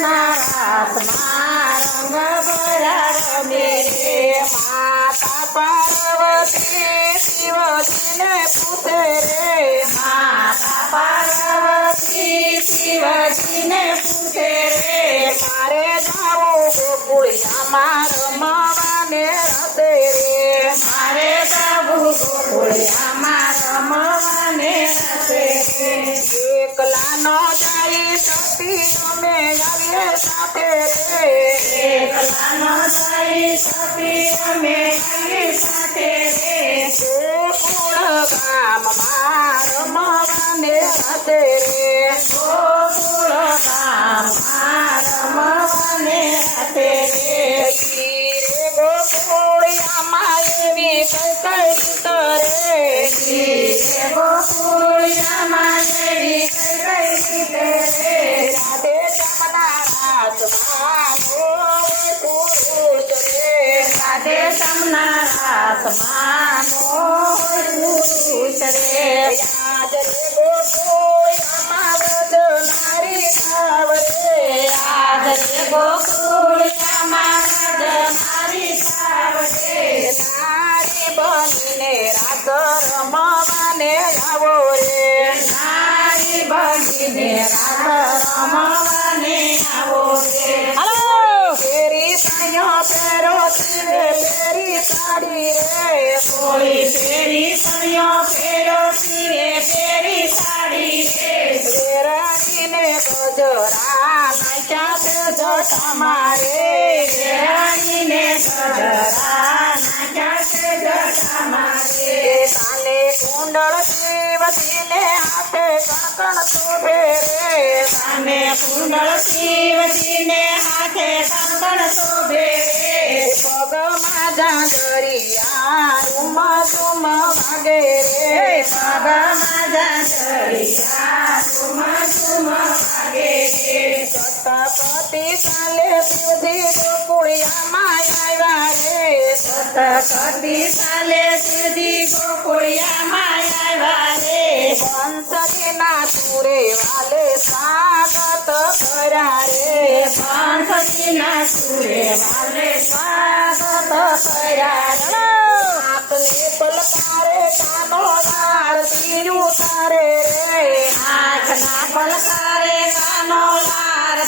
ના રાતમાં રંગ ભરા રમે રે માતા પાર્વતી શિવજીને પૂછે રે માતા પાર્વતી શિવજીને પૂછે રે મારે જાવું ગોકુળિયામાં રમવાને રતે રે મારે જાવું ગોકુળિયામાં રમવાને રતે એકલા ન જાઈ સતી સાથે અમે સાથે ગુણ કામ માર રમવાને સાથે રે ના આસમાનો ઉતરે યાદ રે ગોકુળ અમારદ નારી સાવરે આવો રે નારી બનીને ફેરી સાયો પેરો સાડી રે કોળી પેરી સણિયો પેરો પીરે પેરી કુંડળ શિવજીને હાથે કણકણ શોભે રે સામે કુંડળ શિવજીને હાથે કણકણ શોભે રે પગમાં જાંજરિયા રૂમ ઝુમ વાગે રે પગમાં જાંજરિયા રૂમ ઝુમ સત પાતિ સાલે સીધી ગોખળિયા માયા આવાય રે સત કાદી સાલે સીધી ગોખળિયા માયા આવાય રે બન સદે ના તુરે વાલે સાગત કરા રે બન સદે ના તુરે વાલે સાગત કરા રે આપને পলકારે દાનો આરતી ઉતારે રે આઠના পলકારે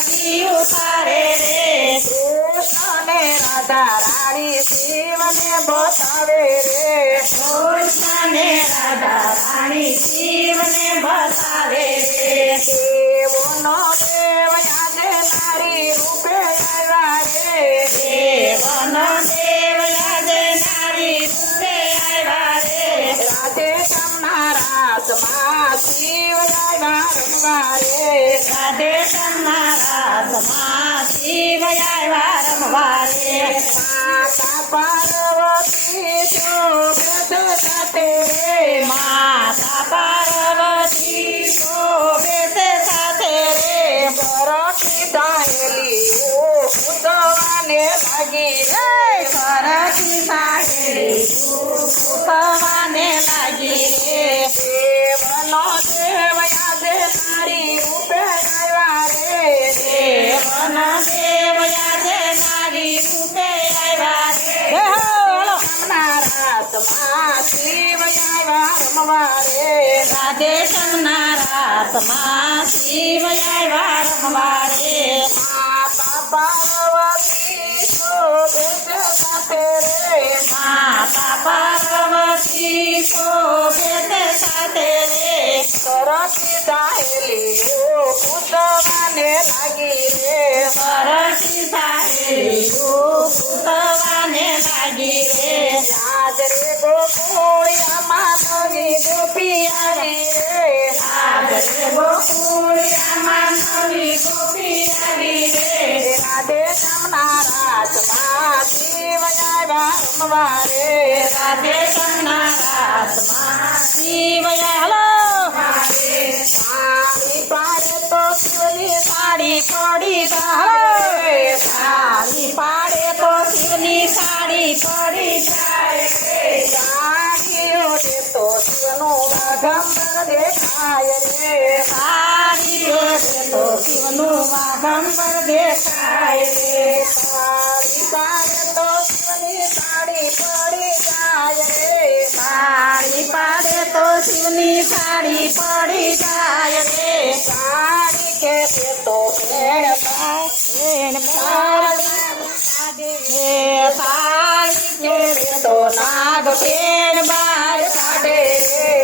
શિવ તારે રે કૃષ્ણ ને રાધા રાણી શિવ ને બતાવે રે વારે રાધે તમારા શિવયાય વારમ વારે માતા પાર્વતી શોભત સાથે રે માતા પાર્વતી શોભત સાથે રે પરખી દાયેલી ઓ ઉતવાને લાગી રે પરખી દાયેલી ઉતવાને લાગી રે દેવનો દેવયા દેનારી ઉપરાયવા રે દેવન દેવ દેનારી ઉપરાયવા રે હો મારા સમા શિવ આવ્યા રમવા રે રાધે શમનારા સમા શિવ આવ્યા રમવા રે માતા પાર્વતી શોભે સાથે રે માતા પાર્વતી શોભે परसिताहेलियो पुतवाने लागिरे परसिताहेलियो पुतवाने लागिरे आदरे गोकुळिया मानवी गोपिया रे आदरे गोकुळिया मानवी गोपिया रे राधे समनाराज मा शिव जय ब्रह्मवारे राधे समनाराज मा शिव સાડી પાડે તો શિવની સાડી પડી જાય સાડી પાડે તો શિવની સાડી પડી જાય સાડી તો શિવનો વાઘમ દેખાય રે સાડી तो किवनु मागंबर देखाए साड़ी पार तो शिवनी साड़ी पड़ी जाए साड़ी पारे तो शिवनी साड़ी पड़ी जाए रे साड़ी के तो भेड़ भेड़ साड़ी तो नाग पेड़ बार साड़ी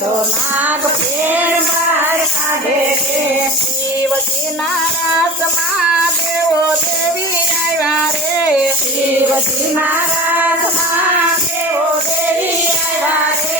तो नाग पेड़ હે શિવજી નારાજ મા દેવો દેવી આવ્યા રે શિવજી નારાજ મા દેવી આવ્યા રે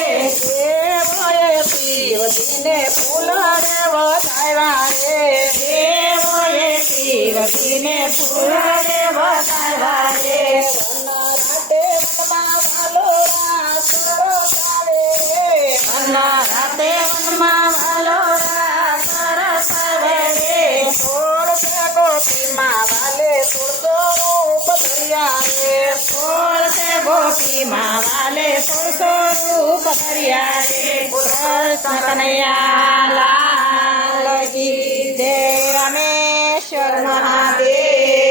ભર્યા રે પોળસે ગોપી માં વાલે પોળસો રૂપ ભર્યા રે પોળસ કનૈયા લાલ કી જય રમેશ્વર મહા